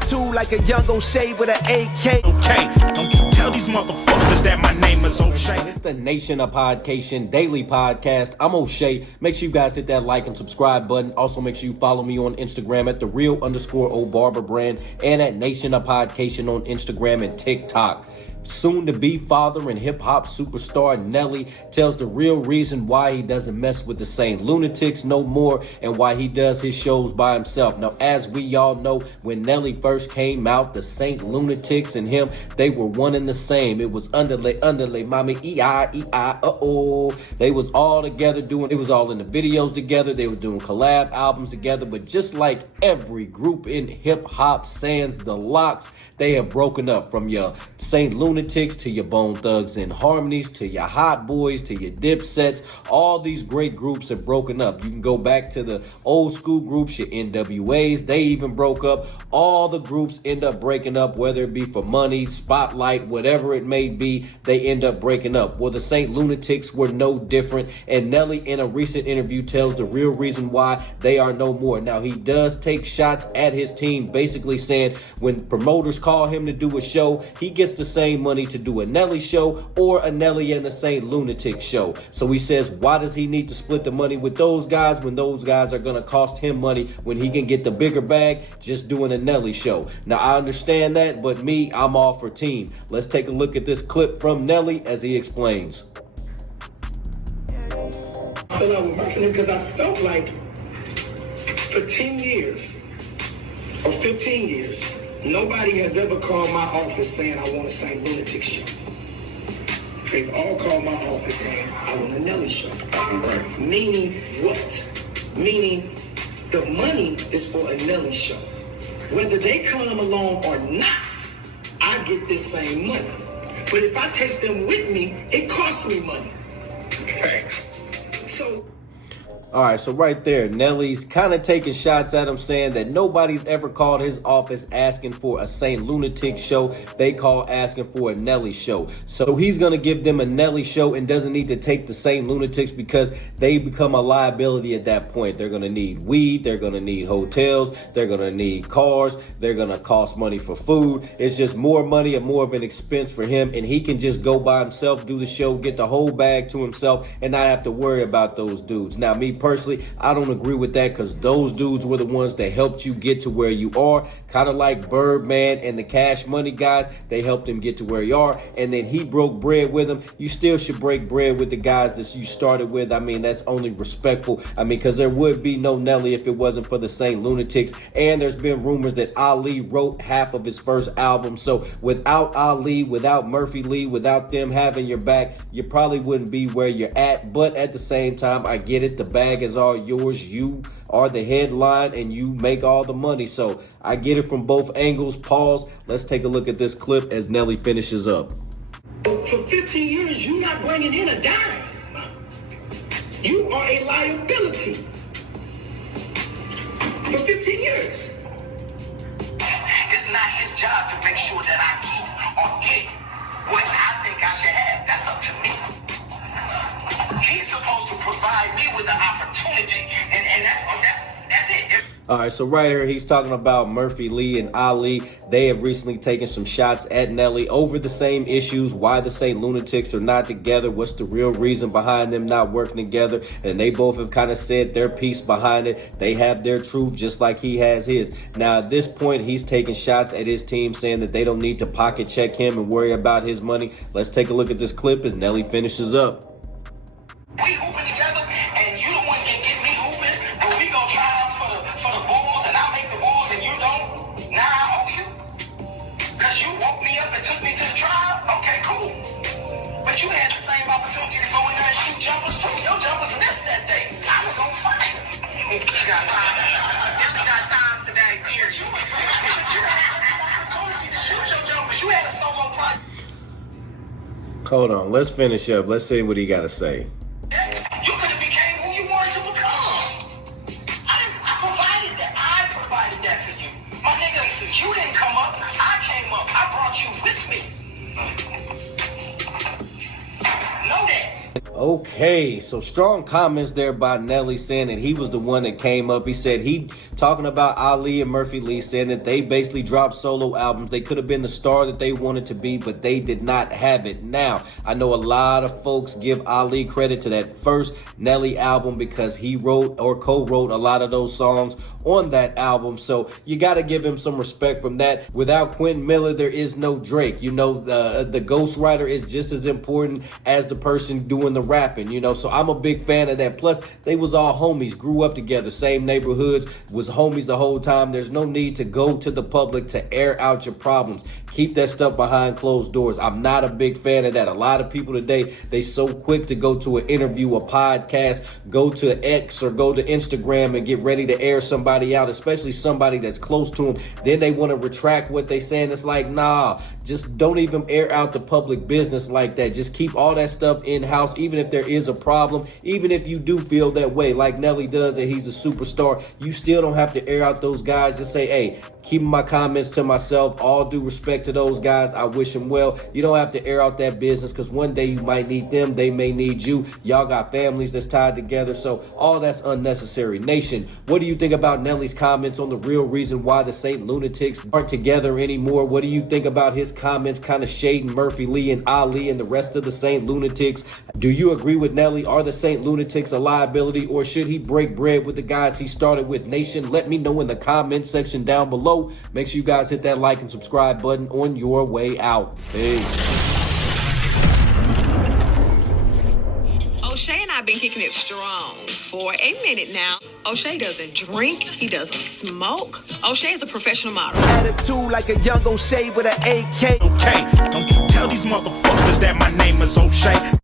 attitude like a young O'Shea with an AK. Okay, don't you tell these motherfuckers that my name is O'Shea. It's the Nation of Podcation Daily Podcast. I'm O'Shea. Make sure you guys hit that like and subscribe button. Also, make sure you follow me on Instagram at @the_real_O_barber_brand and at Nation of Podcation on Instagram and TikTok. Soon-to-be father and hip-hop superstar Nelly tells the real reason why he doesn't mess with the Saint Lunatics no more and why he does his shows by himself. Now, as we all know, when Nelly first came out, the Saint Lunatics and him, they were one and the same. It was underlay, mommy, E-I, uh-oh. They was all together doing, it was all in the videos together. They were doing collab albums together. But just like every group in hip-hop, sans the Locks, they have broken up, from your Saint Lunatics to your Bone Thugs and Harmonies to your Hot Boys to your Dipsets. All these great groups have broken up. You can go back to the old school groups, your NWAs. They even broke up. All the groups end up breaking up, whether it be for money, spotlight, whatever it may be. They end up breaking up. Well, the Saint Lunatics were no different. And Nelly, in a recent interview, tells the real reason why they are no more. Now, he does take shots at his team, basically saying when promoters call him to do a show, he gets the same money to do a Nelly show or a Nelly and the Saint Lunatic show. So he says, why does he need to split the money with those guys when those guys are going to cost him money when he can get the bigger bag just doing a Nelly show? Now, I understand that, but me, I'm all for team. Let's take a look at this clip from Nelly as he explains. I fell out with Murphy because I felt like for 10 years or 15 years, nobody has ever called my office saying, I want a Saint Lunatic show. They've all called my office saying, I want a Nelly show. Right. Meaning what? Meaning the money is for a Nelly show. Whether they come along or not, I get this same money. But if I take them with me, it costs me money. Thanks. So... All right, so right there, Nelly's kind of taking shots at him, saying that nobody's ever called his office asking for a Saint Lunatic show. They call asking for a Nelly show. So he's going to give them a Nelly show and doesn't need to take the Saint Lunatics because they become a liability at that point. They're going to need weed. They're going to need hotels. They're going to need cars. They're going to cost money for food. It's just more money and more of an expense for him. And he can just go by himself, do the show, get the whole bag to himself and not have to worry about those dudes. Now, me personally, I don't agree with that because those dudes were the ones that helped you get to where you are. Kind of like Birdman and the Cash Money guys. They helped him get to where you are. And then he broke bread with him. You still should break bread with the guys that you started with. I mean, that's only respectful. I mean, because there would be no Nelly if it wasn't for the Saint Lunatics. And there's been rumors that Ali wrote half of his first album. So without Ali, without Murphy Lee, without them having your back, you probably wouldn't be where you're at. But at the same time, I get it. The bag is all yours. You are the headline and you make all the money. So I get it from both angles. Pause. Let's take a look at this clip as Nelly finishes up. For 15 years, you're not bringing in a dime. You are a liability. For 15 years. It's not his job to make sure that I keep or get what I think I should have. That's up to me. He's supposed to provide me with the opportunity, and that's it. All right, so right here, he's talking about Murphy Lee and Ali. They have recently taken some shots at Nelly over the same issues, why the Saint Lunatics are not together, what's the real reason behind them not working together, and they both have kind of said their piece behind it. They have their truth just like he has his. Now, at this point, he's taking shots at his team, saying that they don't need to pocket check him and worry about his money. Let's take a look at this clip as Nelly finishes up. We hooping together, and you the one that get me hooping, but we gonna try out for the Bulls, and I make the Bulls, and you don't. Now I owe you, cause you woke me up and took me to the trial. Okay, cool. But you had the same opportunity to go in there and shoot jumpers too. Your jumpers missed that day. I was on fire. You got time. You got time today. But you had an opportunity to shoot your jumpers. You had a solo project. Hold on, let's finish up. Let's see what he got to say. You could have became who you wanted to become. I provided that. I provided that for you. My nigga, you didn't come up. I came up. I brought you with me. Know that. Okay, so strong comments there by Nelly saying that he was the one that came up. He said he talking about Ali and Murphy Lee, saying that they basically dropped solo albums. They could have been the star that they wanted to be, but they did not have it. Now, I know a lot of folks give Ali credit to that first Nelly album because he wrote or co-wrote a lot of those songs on that album. So you got to give him some respect from that. Without Quentin Miller, there is no Drake. You know, the ghostwriter is just as important as the person doing the rapping, you know. So I'm a big fan of that. Plus, they was all homies, grew up together, same neighborhoods, was homies the whole time. There's no need to go to the public to air out your problems. Keep that stuff behind closed doors. I'm not a big fan of that. A lot of people today, they so quick to go to an interview, a podcast, go to X or go to Instagram and get ready to air somebody out, especially somebody that's close to them. Then they want to retract what they saying. It's like, nah, just don't even air out the public business like that. Just keep all that stuff in-house, even if there is a problem, even if you do feel that way, like Nelly does, that he's a superstar. You still don't have to air out those guys. Just say, hey, keeping my comments to myself. All due respect to those guys. I wish them well. You don't have to air out that business because one day you might need them. They may need you. Y'all got families that's tied together. So all that's unnecessary. Nation, what do you think about Nelly's comments on the real reason why the Saint Lunatics aren't together anymore? What do you think about his comments kind of shading Murphy Lee and Ali and the rest of the Saint Lunatics? Do you agree with Nelly? Are the Saint Lunatics a liability, or should he break bread with the guys he started with? Nation, let me know in the comment section down below. Make sure you guys hit that like and subscribe button on your way out. Peace. O'Shea and I been kicking it strong for a minute now. O'Shea doesn't drink. He doesn't smoke. O'Shea is a professional model. Attitude like a young O'Shea with an AK. Okay, don't you tell these motherfuckers that my name is O'Shea.